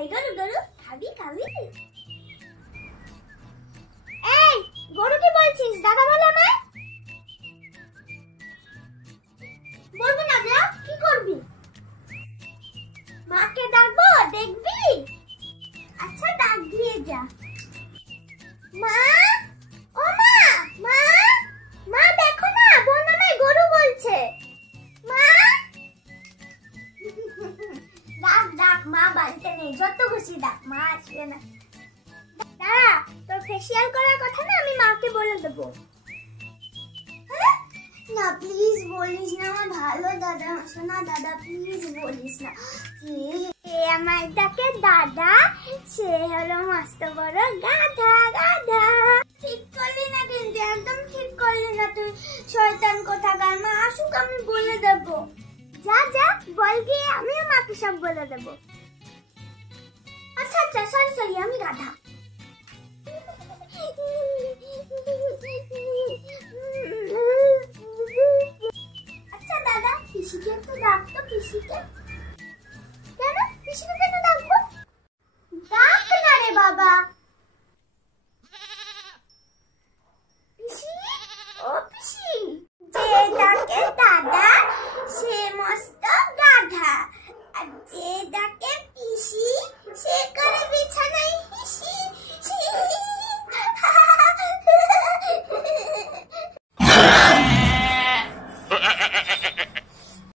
এই গরু গরু খাবি খাবি। এই গরু কি বলছিস? দাদা বলে আমায়। বলবো না যা, কি করবি? মাকে ডাকবো, দেখবি? আচ্ছা ডাক দিয়ে যা। মা, ও মা, মা, মা দেখো না, বোন আমায় গরু বলছে। মা, ডাক ডাক, মা বাড়িতে নেই, যত খুশি ডাক, মা আসবে না। দাদা, তোর ফেসিয়াল করার কথা না, আমি মাকে বলে দেবো। না প্লিজ বলিস না, আমার ভালো দাদা শোনা, দাদা প্লিজ বলিস না। কে আমার ডাকে দাদা? সে হলো মস্ত বড় গাধা। গাধা ঠিক করলি না কিন্তু, একদম ঠিক করলি না তুই, শয়তান কোথাকার। মা আসুক, আমি বলে দেব। যা যা বল গিয়ে, আমিও মাকে সব বলে দেব। আচ্ছা আচ্ছা, সরি সরি, আমি গাধা।